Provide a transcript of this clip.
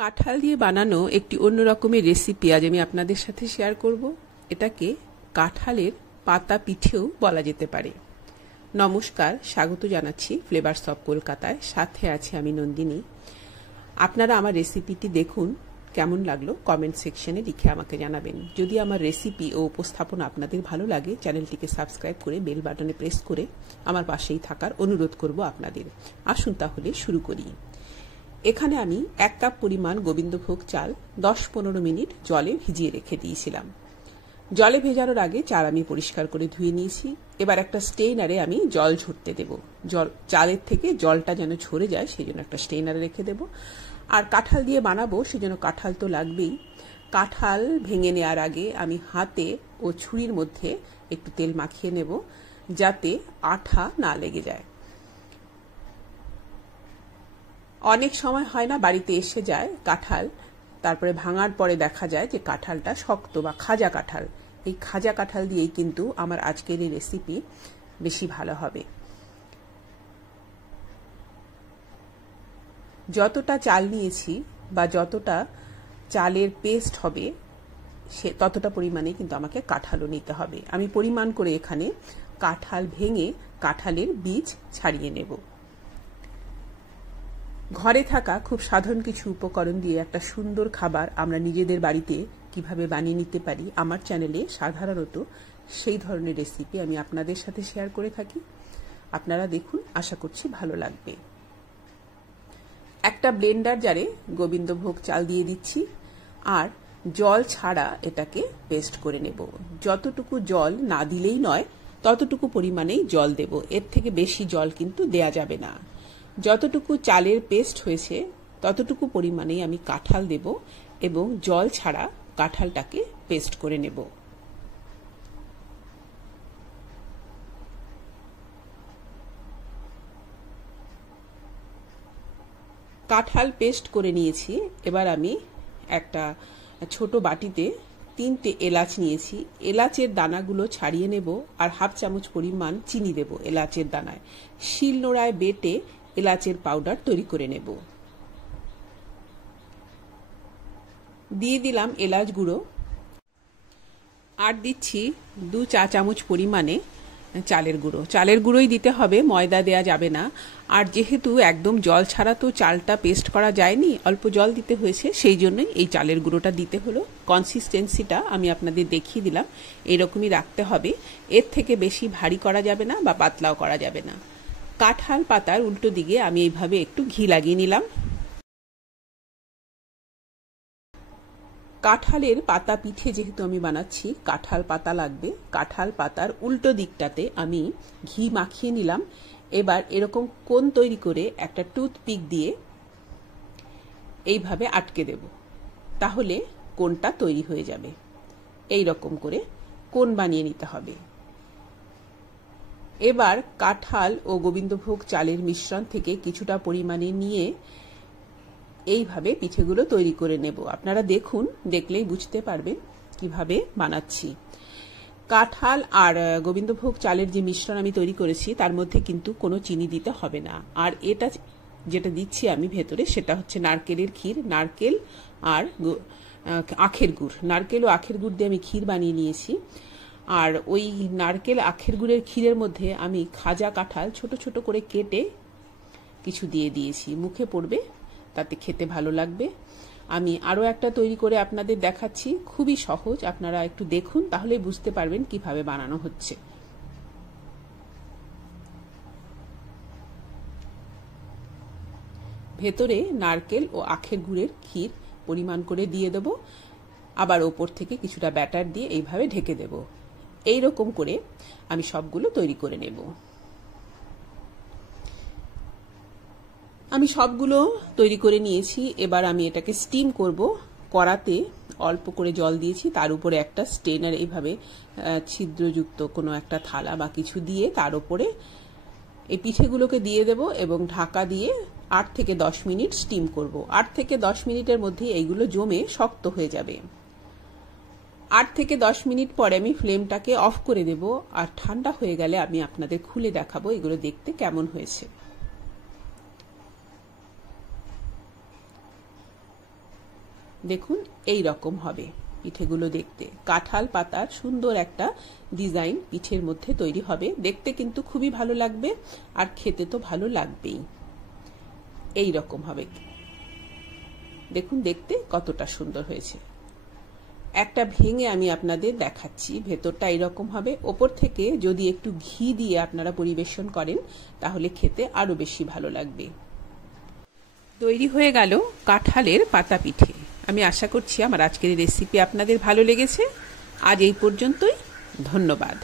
কাঁঠাল দিয়ে বানানো একটি অন্য রকমের রেসিপি আজ আমি আপনাদের সাথে শেয়ার করব। এটাকে কাঁঠালের পাতা পিঠেও বলা যেতে পারে। নমস্কার, স্বাগত জানাচ্ছি ফ্লেভারস অফ কলকাতায়। সাথে আছে আমি নন্দিনী। আপনারা আমার রেসিপিটি দেখুন, কেমন লাগলো কমেন্ট সেকশনে লিখে আমাকে জানাবেন। যদি আমার রেসিপি ও উপস্থাপনা আপনাদের ভালো লাগে, চ্যানেলটিকে সাবস্ক্রাইব করে বেল বাটনে প্রেস করে আমার পাশেই থাকার অনুরোধ করব আপনাদের। আসুন তাহলে শুরু করি। এখানে আমি 1 কাপ পরিমাণ গোবিন্দভোগ চাল 10-15 মিনিট জলে ভিজিয়ে রেখে দিয়েছিলাম। জলে ভেজানোর আগে চাল আমি পরিষ্কার করে ধুয়ে নিয়েছি। এবার একটা স্টেইনারে আমি জল ঝরতে দেব। চালের থেকে জলটা যেন ঝরে যায় সেই জন্য একটা স্টেইনারে রেখে দেব। আর কাঁঠাল দিয়ে বানাবো, সেজন্য কাঁঠাল তো লাগবেই। কাঁঠাল ভেঙে নেওয়ার আগে আমি হাতে ও ছুরির মধ্যে একটু তেল মাখিয়ে নেব, যাতে আঠা না লেগে যায়। অনেক সময় হয় না, বাড়িতে এসে যায় কাঁঠাল, তারপরে ভাঙার পরে দেখা যায় যে কাঁঠালটা শক্ত বা খাজা কাঁঠাল। এই খাজা কাঁঠাল দিয়েই কিন্তু আমার আজকের এই রেসিপি বেশি ভালো হবে। যতটা চাল নিয়েছি বা যতটা চালের পেস্ট হবে ততটা পরিমাণে কিন্তু আমাকে কাঁঠালও নিতে হবে। আমি পরিমাণ করে এখানে কাঁঠাল ভেঙে কাঁঠালের বীজ ছাড়িয়ে নেব। ঘরে থাকা খুব সাধারণ কিছু উপকরণ দিয়ে একটা সুন্দর খাবার আমরা নিজেদের বাড়িতে কিভাবে বানিয়ে নিতে পারি, আমার চ্যানেলে সাধারণত সেই ধরনের রেসিপি আমি আপনাদের সাথে শেয়ার করে থাকি। আপনারা দেখুন, আশা করছি ভালো লাগবে। একটা ব্লেন্ডার জারে গোবিন্দভোগ চাল দিয়ে দিচ্ছি আর জল ছাড়া এটাকে পেস্ট করে নেব। যতটুকু জল না দিলেই নয়, ততটুকু পরিমাণেই জল দেব। এর থেকে বেশি জল কিন্তু দেয়া যাবে না। যতটুকু চালের পেস্ট হয়েছে ততটুকু পরিমাণেই আমি কাঁঠাল দেব এবং জল ছাড়া কাঁঠালটাকে পেস্ট করে নেব। কাঁঠাল পেস্ট করে নিয়েছি। এবার আমি একটা ছোট বাটিতে 3টে এলাচ নিয়েছি। এলাচের দানাগুলো ছাড়িয়ে নেব আর হাফ চামচ পরিমাণ চিনি দেব এলাচের দানায়। শিলনোড়ায় বেটে এলাচের পাউডার তৈরি করে নেব। দিয়ে দিলাম এলাচ গুঁড়ো আর দিচ্ছি 2 চা চামচ পরিমাণে চালের গুঁড়ো। চালের গুঁড়োই দিতে হবে, ময়দা দেয়া যাবে না। আর যেহেতু একদম জল ছাড়া তো চালটা পেস্ট করা যায়নি, অল্প জল দিতে হয়েছে, সেই জন্যই এই চালের গুঁড়োটা দিতে হলো। কনসিস্টেন্সিটা আমি আপনাদের দেখিয়ে দিলাম, এরকমই রাখতে হবে। এর থেকে বেশি ভারী করা যাবে না বা পাতলাও করা যাবে না। কাঁঠাল পাতার উল্টো দিকে আমি এইভাবে একটু ঘি লাগিয়ে নিলাম। কাঁঠালের পাতা পিঠে যেহেতু আমি বানাচ্ছি, কাঁঠাল পাতা লাগবে। কাঁঠাল পাতার উল্টো দিকটাতে আমি ঘি মাখিয়ে নিলাম। এবার এরকম কোণ তৈরি করে একটা টুথপিক দিয়ে এইভাবে আটকে দেব, তাহলে কোণটা তৈরি হয়ে যাবে। এই রকম করে কোণ বানিয়ে নিতে হবে। এবার কাঁঠাল ও গোবিন্দভোগ চালের মিশ্রণ থেকে কিছুটা পরিমাণে নিয়ে এইভাবে পিঠেগুলো তৈরি করে নেব। আপনারা দেখুন, দেখলেই বুঝতে পারবেন কিভাবে বানাচ্ছি। কাঁঠাল আর গোবিন্দভোগ চালের যে মিশ্রণ আমি তৈরি করেছি তার মধ্যে কিন্তু কোনো চিনি দিতে হবে না। আর এটা যেটা দিচ্ছি আমি ভেতরে, সেটা হচ্ছে নারকেলের ক্ষীর। নারকেল আর আখের গুড়, নারকেল ও আখের গুড় দিয়ে আমি ক্ষীর বানিয়ে নিয়েছি। আর ওই নারকেল আখের গুড়ের ক্ষীরের মধ্যে আমি খাজা কাঁঠাল ছোট ছোট করে কেটে কিছু দিয়ে দিয়েছি। মুখে পড়বে, তাতে খেতে ভালো লাগবে। আমি আরও একটা তৈরি করে আপনাদের দেখাচ্ছি, খুবই সহজ। আপনারা একটু দেখুন, তাহলে বুঝতে পারবেন কিভাবে বানানো হচ্ছে। ভেতরে নারকেল ও আখের গুড়ের ক্ষীর পরিমাণ করে দিয়ে দেব, আবার ওপর থেকে কিছুটা ব্যাটার দিয়ে এইভাবে ঢেকে দেব। এই রকম করে আমি সবগুলো তৈরি করে নেব। আমি সবগুলো তৈরি করে নিয়েছি। এবার আমি এটাকে স্টিম করব। কড়াতে অল্প করে জল দিয়েছি, তার উপরে একটা স্টেনার এইভাবে ছিদ্রযুক্ত কোনো একটা থালা বা কিছু দিয়ে তার উপরে এই পিঠেগুলোকে দিয়ে দেব এবং ঢাকা দিয়ে 8 থেকে 10 মিনিট স্টিম করব। 8 থেকে 10 মিনিটের মধ্যে এইগুলো জমে শক্ত হয়ে যাবে। 8 থেকে 10 মিনিট পরে আমি ফ্লেমটাকে অফ করে দেব আর ঠান্ডা হয়ে গেলে আমি আপনাদের খুলে দেখাবো এগুলো দেখতে কেমন হয়েছে। দেখুন এই রকম হবে পিঠেগুলো দেখতে। কাঁঠাল পাতার সুন্দর একটা ডিজাইন পিঠের মধ্যে তৈরি হবে, দেখতে কিন্তু খুবই ভালো লাগবে আর খেতে তো ভালো লাগবেই। এই রকম হবে, দেখুন দেখতে কতটা সুন্দর হয়েছে। একটা ভেঙে আমি আপনাদের দেখাচ্ছি, ভেতরটা এরকম হবে। ওপর থেকে যদি একটু ঘি দিয়ে আপনারা পরিবেশন করেন তাহলে খেতে আরো বেশি ভালো লাগবে। তৈরি হয়ে গেল কাঁঠালের পাতা পিঠে। আমি আশা করছি আমার আজকের রেসিপি আপনাদের ভালো লেগেছে। আজ এই পর্যন্তই, ধন্যবাদ।